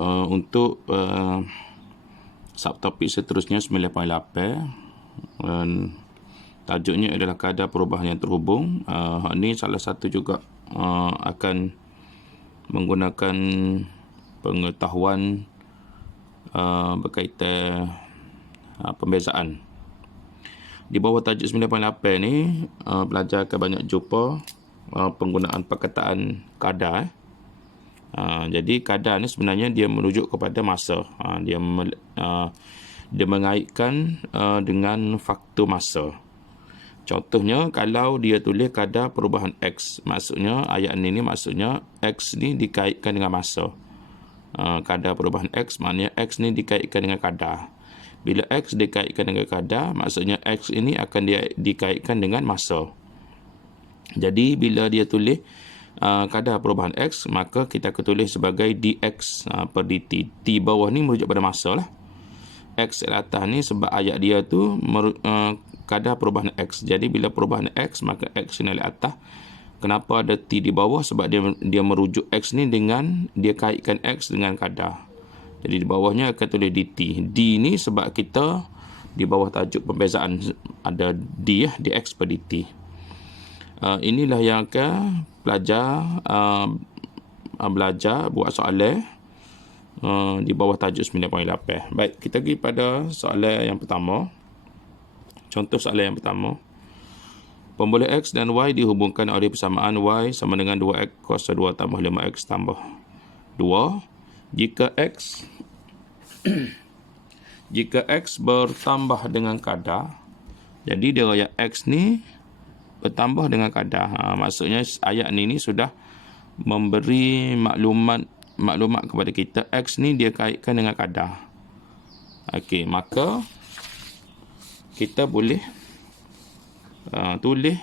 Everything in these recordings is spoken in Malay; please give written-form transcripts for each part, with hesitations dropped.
untuk subtopik seterusnya 9.8, dan tajuknya adalah kadar perubahan yang terhubung. Ini salah satu juga akan menggunakan pengetahuan berkaitan pembezaan. Di bawah tajuk 9.8 ni, pelajar akan banyak jumpa penggunaan perkataan kadar. Jadi kadar ni sebenarnya dia merujuk kepada masa. Dia mengaitkan dengan faktor masa. Contohnya, kalau dia tulis kadar perubahan X, maksudnya ayat ini maksudnya X ni dikaitkan dengan masa. Kadar perubahan X maknanya X ni dikaitkan dengan kadar. Bila X dikaitkan dengan kadar, maksudnya X ini akan dikaitkan dengan masa. Jadi bila dia tulis kadar perubahan X, maka kita akan tulis sebagai dx per dt. T bawah ni merujuk pada masa lah. X di atas ni sebab ayat dia tu kadar perubahan X. Jadi bila perubahan X, maka X ni di atas. Kenapa ada T di bawah? Sebab dia merujuk X ni dengan, dia kaitkan X dengan kadar. Jadi di bawahnya akan tulis dt. D ni sebab kita di bawah tajuk pembezaan ada D dx per dt. Inilah yang akan pelajar belajar buat soalan di bawah tajuk 9.8. Baik, kita pergi pada soalan yang pertama. Contoh soalan yang pertama. Pemboleh X dan Y dihubungkan oleh persamaan Y sama dengan 2X kuasa 2 tambah 5X tambah 2. Jika X bertambah dengan kadar, jadi dia ayat X ni bertambah dengan kadar. Maksudnya ayat ni sudah memberi maklumat kepada kita X ni dia kaitkan dengan kadar. Okey, maka kita boleh tulis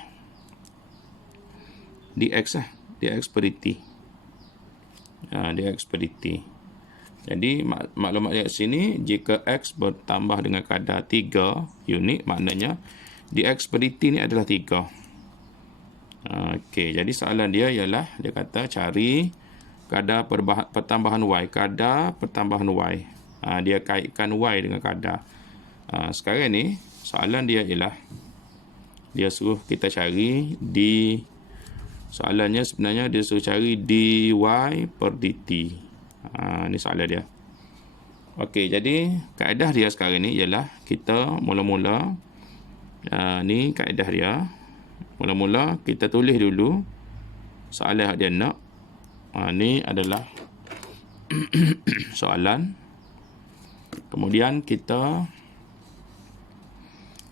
dx dx per dt. Dx per dt. Jadi maklumat di sini, jika X bertambah dengan kadar 3 unit, maknanya dx per dt ni adalah 3. Okey, jadi soalan dia ialah, dia kata cari kadar pertambahan Y. Kadar pertambahan Y. Dia kaitkan Y dengan kadar. Sekarang ni, soalan dia ialah, dia suruh kita cari soalannya sebenarnya dia suruh cari dy per dt. Ini soalan dia. Okey, jadi kaedah dia sekarang ni ialah kita mula-mula ni kaedah dia. Mula-mula kita tulis dulu soalan yang dia nak. Ni adalah soalan. Kemudian kita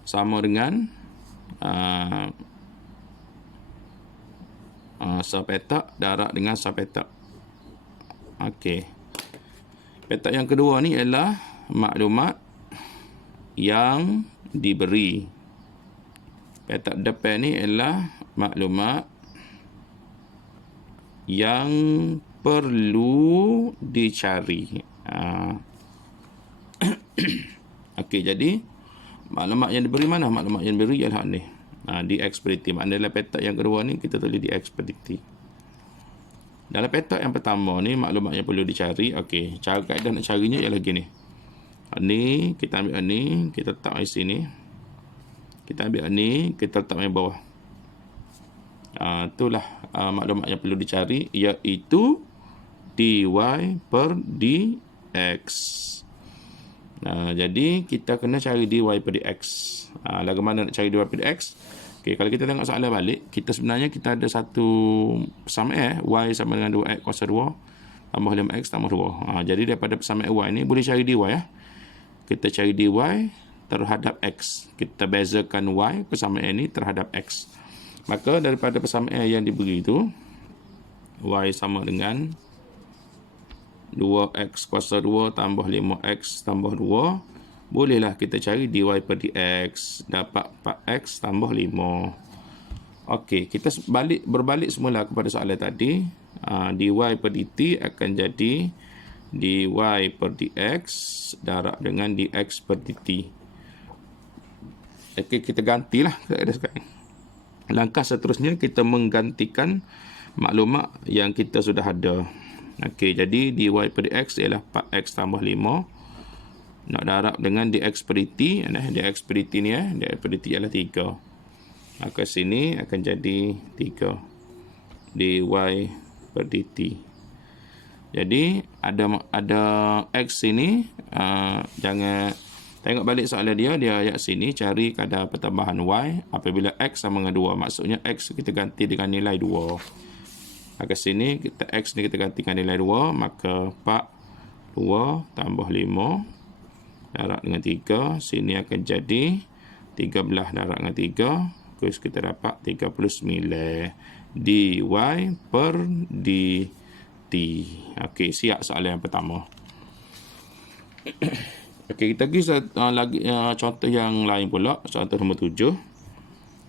sama dengan sepetak darab dengan sepetak. Okey. Petak yang kedua ni ialah maklumat yang diberi. Petak depan ni ialah maklumat yang perlu dicari. Okey, jadi maklumat yang diberi mana? Maklumat yang diberi ialah ni. Dx per dt. Maknanya dalam petak yang kedua ni kita tulis dx per dt. Dalam petak yang pertama ni maklumat yang perlu dicari. Okey, cara kaedah nak carinya ialah gini. Ni kita ambil ni, kita letak di sini. Kita ambil ni, kita letak di bawah. Itulah maklumat yang perlu dicari, iaitu dy per dx. Jadi kita kena cari dy per dx. Lagu mana nak cari dy per dx? Okay, kalau kita tengok soalan balik, kita ada satu persamaan y sama dengan 2x kuasa 2 tambah 5x tambah 2. Jadi daripada persamaan y ni boleh cari dy Kita cari dy terhadap x. Kita bezakan y persamaan ni terhadap x. Maka daripada persamaan yang diberi itu, y sama dengan 2x kuasa 2 tambah 5x tambah 2. Bolehlah kita cari dy per dx. Dapat 4x tambah 5. Okey, kita berbalik semula kepada soalan tadi. Dy per dt akan jadi dy per dx darab dengan dx per dt. Okey, kita gantilah kaedah sekarang. Langkah seterusnya kita menggantikan maklumat yang kita sudah ada. Okey, jadi dy per dx ialah 4x tambah 5. Nak darab dengan dx per dt, dx per dt ni dx per dt ialah 3. Maka sini akan jadi 3 dy per dt. Jadi ada x sini, jangan tengok balik soalan dia ayat sini cari kadar pertambahan y apabila x sama dengan 2. Maksudnya x kita ganti dengan nilai 2. Maka sini kita x ni kita ganti dengan nilai 2, maka 4 2 tambah 5 darab dengan 3, sini akan jadi 13 darab dengan 3, terus kita dapat 39 dy per dt. Okey, siap soalan yang pertama. Okey, kita pergi lagi contoh yang lain pula, contoh nombor 7.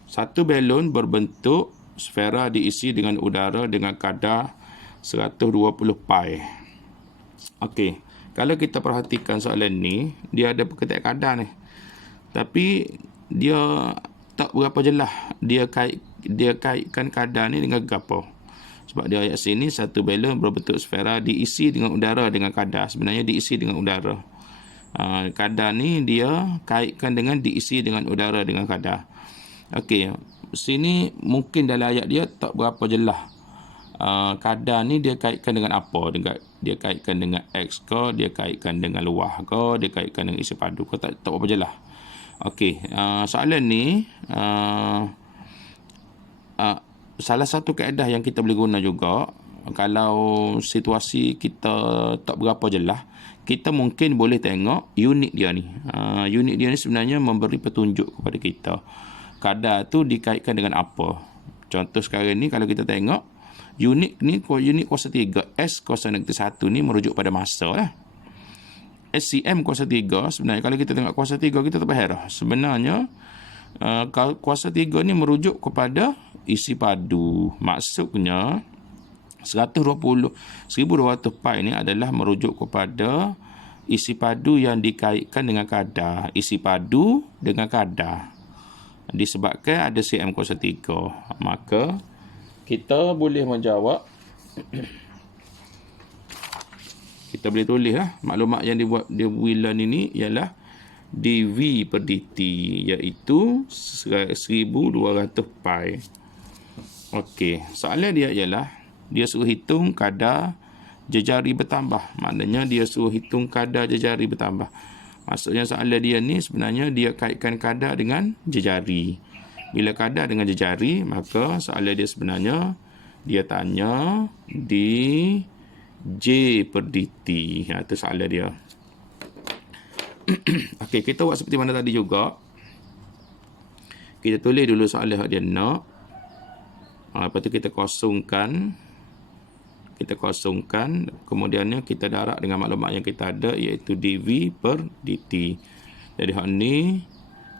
Satu balon berbentuk sfera diisi dengan udara dengan kadar 120 pi. Okey, kalau kita perhatikan soalan ni, dia ada perkataan kadar ni. Tapi dia tak berapa jelas dia kaitkan kadar ni dengan apa. Sebab dia ayat sini satu balon berbentuk sfera diisi dengan udara dengan kadar. Sebenarnya diisi dengan udara. Kadar ni dia kaitkan dengan diisi dengan udara dengan kadar. Okey, sini mungkin dalam ayat dia tak berapa jelas. Kadar ni dia kaitkan dengan apa? Dia kaitkan dengan X ke, dia kaitkan dengan luah ke, dia kaitkan dengan isi padu ke, tak berapa jelas. Okey, soalan ni salah satu kaedah yang kita boleh guna juga kalau situasi kita tak berapa jelas, kita mungkin boleh tengok unit dia ni. Unit dia ni sebenarnya memberi petunjuk kepada kita. Kadar tu dikaitkan dengan apa? Contoh sekarang ni kalau kita tengok unit ni, unit kuasa 3 S kuasa negatif 1 ni merujuk pada masa lah. SCM kuasa 3 sebenarnya kalau kita tengok kuasa 3 kita tak payah dah. Sebenarnya kuasa 3 ni merujuk kepada isi padu. Maksudnya 1200 pi ni adalah merujuk kepada isi padu yang dikaitkan dengan kadar. Isi padu dengan kadar. Disebabkan ada CM kuasa 3. Maka kita boleh menjawab, kita boleh tulis lah maklumat yang dibuat di bulan ini ialah dV per dt iaitu 1200 pi. Okey, soalan dia ialah dia suruh hitung kadar jejari bertambah. Maknanya dia suruh hitung kadar jejari bertambah. Maksudnya soalan dia ni sebenarnya dia kaitkan kadar dengan jejari. Bila kadar dengan jejari, maka soalan dia sebenarnya dia tanya dj per dt. Itu soalan dia. Okey, kita buat seperti mana tadi juga. Kita tulis dulu soalan yang dia nak. Lepas tu kita kosongkan. Kemudiannya kita darab dengan maklumat yang kita ada iaitu dv per dt. Jadi hak ni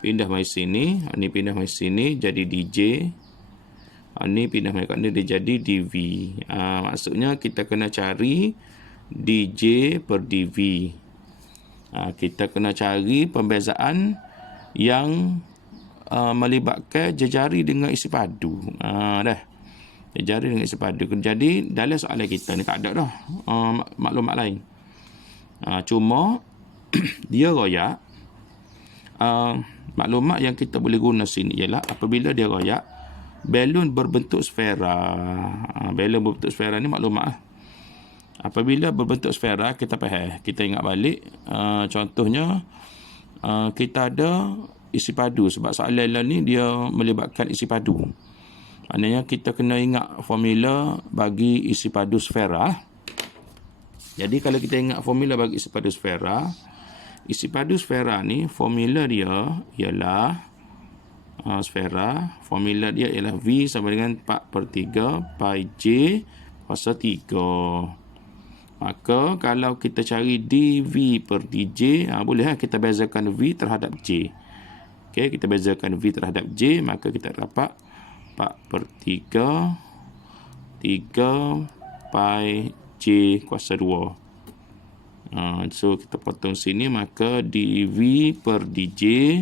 pindah mai sini, ni pindah mai sini jadi dj. Ni pindah mai kat ni dia jadi dv. Maksudnya kita kena cari dj per dv. Kita kena cari pembezaan yang melibatkan jejari dengan isi padu. Dah. Jejari dengan isi padu. Jadi dalam soalan kita ni tak ada dah maklumat lain. Cuma dia royak maklumat yang kita boleh guna sini ialah apabila dia royak balon berbentuk sfera. Balon berbentuk sfera ni maklumat. Apabila berbentuk sfera, kita faham. Kita ingat balik contohnya kita ada isi padu. Sebab soalan ni dia melibatkan isi padu. Maknanya kita kena ingat formula bagi isi padu sfera. Jadi kalau kita ingat formula bagi isi padu sfera, isi padu sfera ni formula dia ialah formula dia ialah V sama dengan 4/3 pi J kuasa 3. Maka kalau kita cari dV per dJ, boleh kita bezakan V terhadap J. Okey, kita bezakan V terhadap J, maka kita dapat 4/3 pi J kuasa 2. So kita potong sini, maka dV per dJ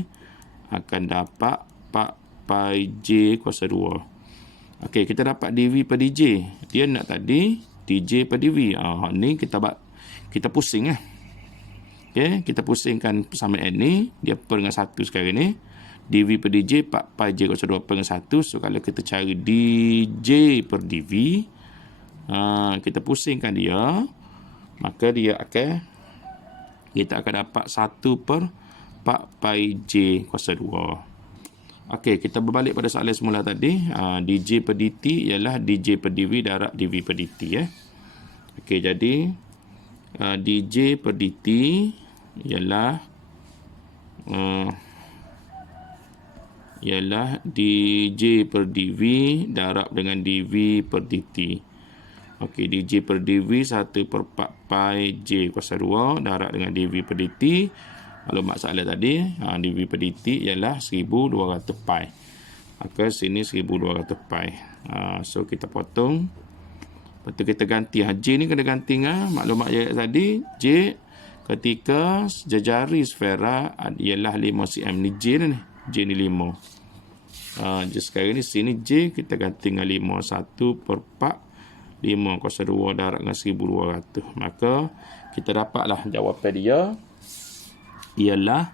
akan dapat 4 pi J kuasa 2. Okey, kita dapat dV per dJ. Dia nak tadi DJ per DV. Ni kita pusing Okey, kita pusingkan persamaan ni. Dia per dengan 1 sekarang ni. DV per DJ 4 pi J kuasa 2 per dengan 1. So, kalau kita cari DJ per DV, kita pusingkan dia, maka dia kita akan dapat 1 per 4 pi J kuasa 2. Okey, kita berbalik pada soalan semula tadi. DJ per DT ialah DJ per DV darab DV per DT. Okey, jadi DJ per DT ialah DJ per DV darab dengan DV per DT. Okey, DJ per DV 1 per 4 pi J kuasa 2 darab dengan DV per DT. Maklumat soalan tadi, DV per DT ialah 1200 pi. Maka sini 1200 pi. So, kita potong. Lepas tu kita ganti. J ni kena ganti dengan maklumat tadi. J ketika jejari sfera ialah 5 cm. Ni J ni. J ni 5. Sekarang ni sini J kita ganti dengan 5. 1 per 4. 5 kuasa 2 darab dengan 1200. Maka kita dapatlah jawapan dia ialah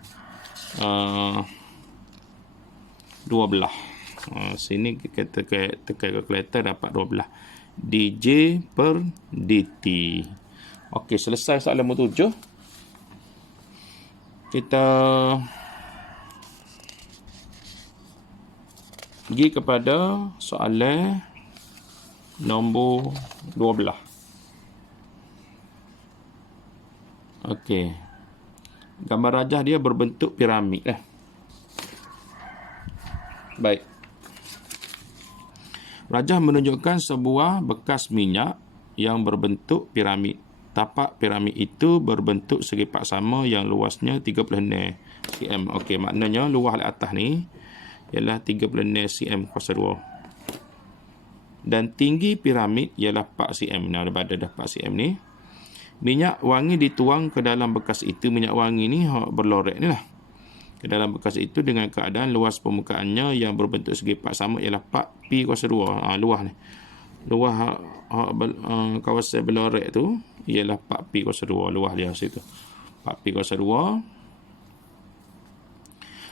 12. Sini kita tekan kalkulator dapat 12. DJ per DT. Okey, selesai soalan nombor 7. Kita pergi kepada soalan nombor 12. Okey. Gambar rajah dia berbentuk piramid. Baik. Rajah menunjukkan sebuah bekas minyak yang berbentuk piramid. Tapak piramid itu berbentuk segi paksama yang luasnya 36 cm. Okey, maknanya luas di atas ni ialah 36 cm kuasa 2. Dan tinggi piramid ialah 4 cm. Ada pada dah 4 cm ni. Minyak wangi dituang ke dalam bekas itu. Minyak wangi ni berlorek ni lah. Ke dalam bekas itu dengan keadaan luas permukaannya yang berbentuk segi paksama ialah 4 pi kuasa 2. Luas ni. Luas kawasan berlorek tu ialah 4 pi kuasa 2. Luas dia situ. 4 pi kuasa 2.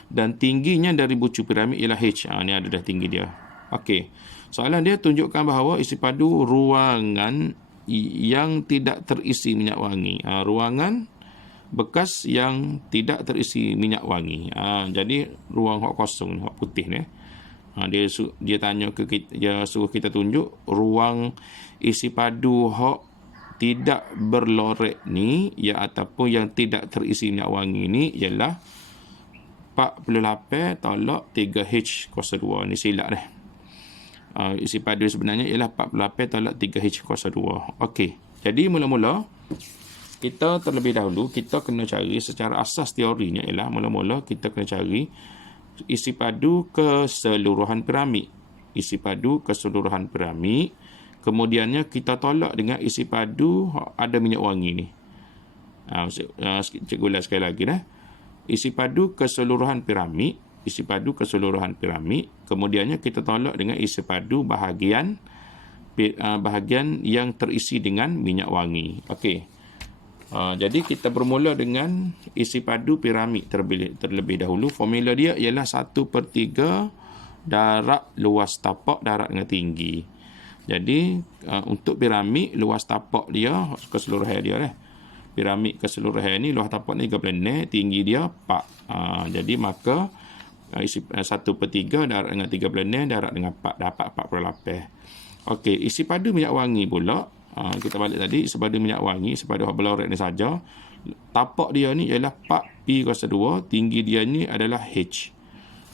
Dan tingginya dari bucu piramid ialah H. Ni ada dah tinggi dia. Okey. Soalan dia tunjukkan bahawa isi padu ruangan yang tidak terisi minyak wangi. Ruangan bekas yang tidak terisi minyak wangi. Jadi ruang hak kosong, hak putih ni. Dia tanya ke kita, dia suruh kita tunjuk ruang isi padu hak tidak berlorek ni ataupun yang tidak terisi minyak wangi ni ialah 48 tolak 3H kuasa 2. Ni silap dah. Isi padu sebenarnya ialah 48 tolak 3H kuasa 2. Okey. Jadi mula-mula kita terlebih dahulu kita kena cari secara asas teorinya ialah mula-mula kita kena cari isi padu keseluruhan piramid. Isi padu keseluruhan piramid. Kemudiannya kita tolak dengan isi padu ada minyak wangi ni. Cikgu ulas sekali lagi dah. Isi padu keseluruhan piramid. Isi padu keseluruhan piramid. Kemudiannya kita tolak dengan isi padu bahagian yang terisi dengan minyak wangi. Okey. Jadi kita bermula dengan isi padu piramid terlebih dahulu. Formula dia ialah 1/3 darab luas tapak darab dengan tinggi. Jadi untuk piramid luas tapak dia keseluruhan dia piramid keseluruhan ni luas tapak ni 36, tinggi dia 4. Jadi maka 1/3 darab dengan 36 darab dengan 4 dapat 48. Okey, isi padu minyak wangi pula. Kita balik tadi, isi padu minyak wangi, isi padu berlorek ni saja. Tapak dia ni ialah 4 pi kuasa 2, tinggi dia ni adalah H.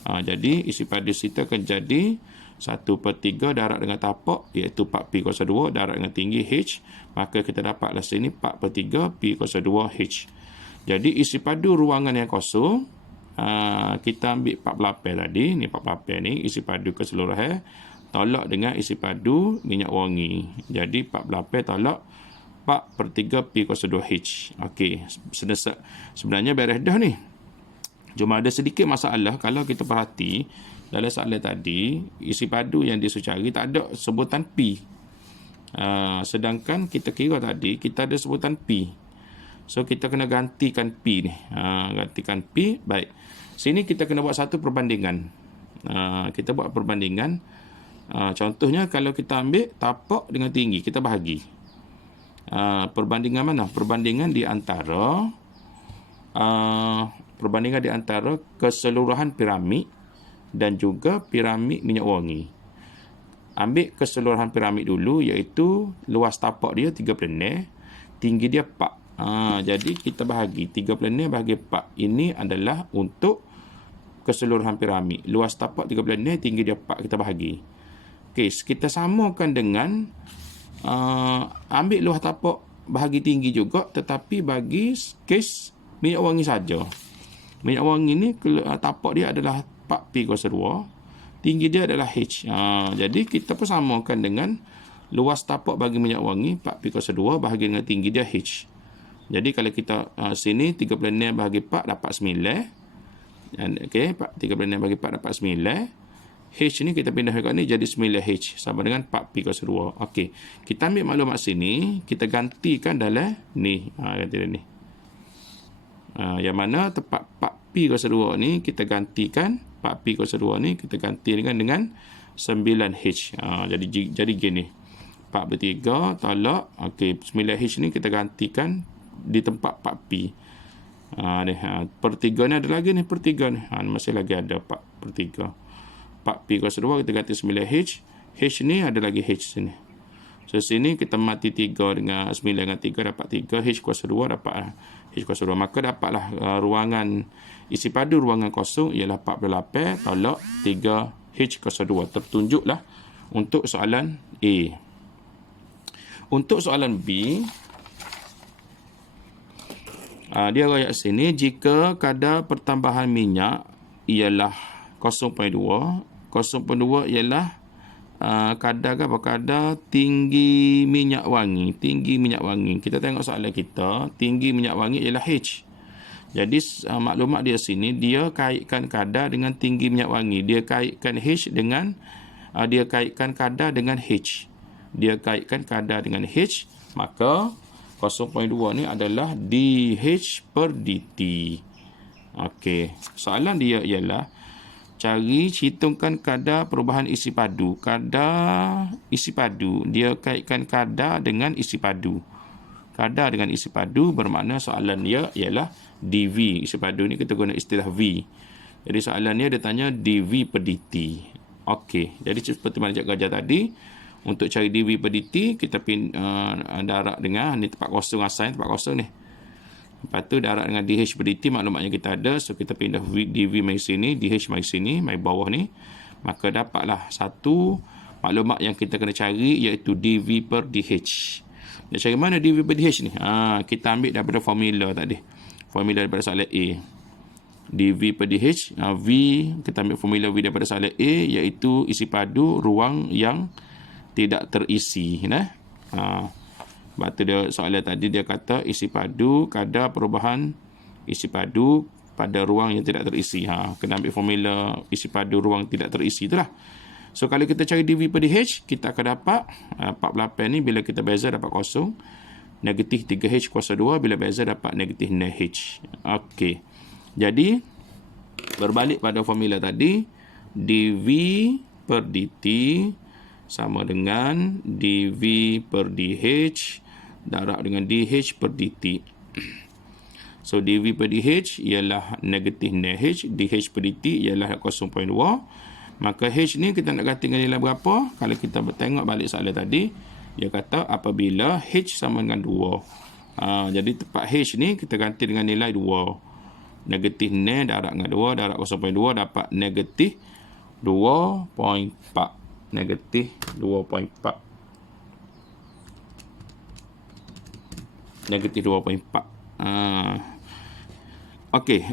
Jadi isi padu kita akan jadi 1/3 darab dengan tapak iaitu 4 pi kuasa 2 darab dengan tinggi H. Maka kita dapatlah sini 4/3 pi kuasa 2 H. Jadi isi padu ruangan yang kosong, kita ambil 48 tadi, ni 48 ni isi padu keseluruhan tolak dengan isi padu minyak wangi. Jadi 48 tolak 4/3 pi kuasa 2 H. Okey, sebenarnya beres dah ni. Cuma ada sedikit masalah kalau kita perhati dalam soalan tadi, isi padu yang disuruh cari tak ada sebutan pi. Sedangkan kita kira tadi, kita ada sebutan P. So, kita kena gantikan P ni. Gantikan P. Baik. Sini kita kena buat satu perbandingan. Kita buat perbandingan. Contohnya, kalau kita ambil tapak dengan tinggi, kita bahagi. Perbandingan mana? Perbandingan di antara keseluruhan piramid dan juga piramid minyak wangi. Ambil keseluruhan piramid dulu, iaitu luas tapak dia 3/4, tinggi dia 4. Jadi kita bahagi 3/4 bahagi 4. Ini adalah untuk keseluruhan piramid. Luas tapak 3/4, tinggi dia 4, kita bahagi. Okey, kita samakan dengan ambil luas tapak bahagi tinggi juga, tetapi bagi kes minyak wangi saja. Minyak wangi ni tapak dia adalah 4P/2, tinggi dia adalah H. Jadi kita pun samakan dengan luas tapak bagi minyak wangi 4P/2 bahagi dengan tinggi dia H. Jadi kalau kita sini 3/6 bahagi 4 dapat 9. Okey, 3/6 bahagi 4 dapat 9. H ni kita pindah kat ni jadi 9H sama dengan 4P/2. Okey, kita ambil maklumat sini, kita gantikan dalam ni. Ganti dalam ni. Yang mana tempat 4P/2 ni kita gantikan 4P/2 ni kita ganti dengan 9H. Jadi gini. 4/3 tolak. Okey, 9H ni kita gantikan di tempat 4P. Per 3 ni ada lagi ni, per 3 ni. Masih lagi ada 4/3. 4P/2 kita ganti 9H. H ni ada lagi H sini. So sini kita mati 3 dengan 9 dengan 3 dapat 3. H/2 dapat H/2. Maka dapatlah ruangan isi padu ruangan kosong ialah 48 tolak 3 H/2. Tertunjuklah untuk soalan A. Untuk soalan B, dia royak sini, jika kadar pertambahan minyak ialah 0.2, 0.2 ialah kadar apa? Kadar tinggi minyak wangi. Tinggi minyak wangi. Kita tengok soalan kita, tinggi minyak wangi ialah H. Jadi maklumat dia sini, dia kaitkan kadar dengan tinggi minyak wangi. Dia kaitkan H dengan dia kaitkan kadar dengan H. Dia kaitkan kadar dengan H, maka 0.2 ni adalah dH/dt. Okey, soalan dia ialah cari hitungkan kadar perubahan isi padu. Kadar isi padu, dia kaitkan kadar dengan isi padu. Kadar dengan isi padu bermakna soalan dia ialah dV. Isi padu ni kita guna istilah V. Jadi soalan dia tanya dV/dt. Okey, jadi seperti mana Cik Gajah tadi, untuk cari dV/dt, kita darab dengan ni tempat kosong asal, tempat kosong ni. Lepas tu darab dengan dH/dt, maklumatnya kita ada. So kita pindah dV mai sini, dH mai sini, mai bawah ni. Maka dapatlah satu maklumat yang kita kena cari, iaitu dV/dH. Nak cari mana dV/dH ni? Kita ambil daripada formula tadi. Formula daripada soalan A. dV/dH, V, kita ambil formula V daripada soalan A, iaitu isi padu ruang yang tidak terisi. Sebab tu dia soalan tadi dia kata isi padu, kadar perubahan isi padu pada ruang yang tidak terisi. Kena ambil formula isi padu ruang tidak terisi itulah. So kalau kita cari dV/dH, kita akan dapat 48 ni bila kita beza dapat kosong. Negatif 3H/2 bila beza dapat negatif 9H. Okey. Jadi berbalik pada formula tadi, dV/dt sama dengan dV/dH darab dengan dH/dt. So dV/dH ialah negatif 9H, dH/dt ialah 0.2. Maka H ni kita nak ganti dengan nilai berapa? Kalau kita tengok balik soalan tadi, dia kata apabila H sama dengan 2. Jadi tempat H ni kita ganti dengan nilai 2. Negatif 9 darab dengan 2 darab 0.2 dapat negatif 2.4. Negatif 2.4. Negatif 2.4. Okey.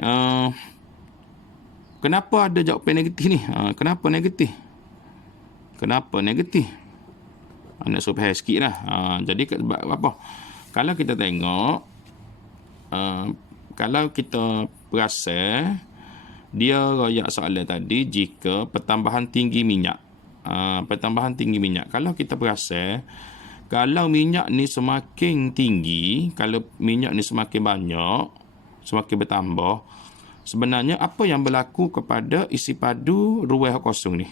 Kenapa ada jawapan negatif ni? Kenapa negatif? Kenapa negatif? Nak suruh faham sikit lah. Jadi sebab apa? Kalau kita tengok, kalau kita perasan, dia royak soalan tadi jika pertambahan tinggi minyak. Pertambahan tinggi minyak. Kalau kita perasan, Kalau minyak ni semakin tinggi, kalau minyak ni semakin banyak, semakin bertambah, sebenarnya apa yang berlaku kepada isi padu ruang kosong ni?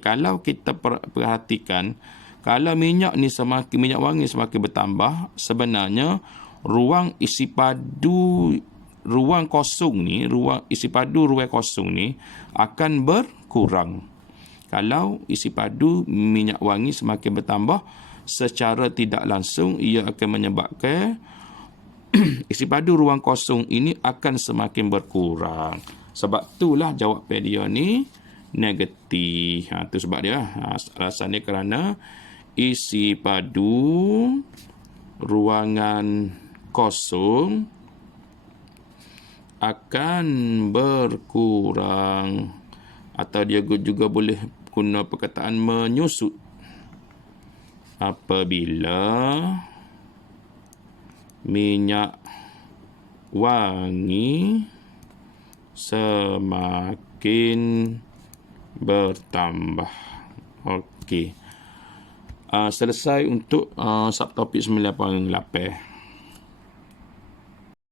Kalau kita perhatikan, kalau minyak wangi semakin bertambah, sebenarnya ruang isi padu ruang kosong ni akan berkurang. Kalau isi padu minyak wangi semakin bertambah, secara tidak langsung ia akan menyebabkan isi padu ruang kosong ini akan semakin berkurang. Sebab itulah jawapan dia ni negatif. Itu sebab dia. Alasan dia kerana isi padu ruangan kosong akan berkurang. Atau dia juga boleh guna perkataan menyusut apabila minyak wangi semakin bertambah. Okey. Selesai untuk subtopik 9.8.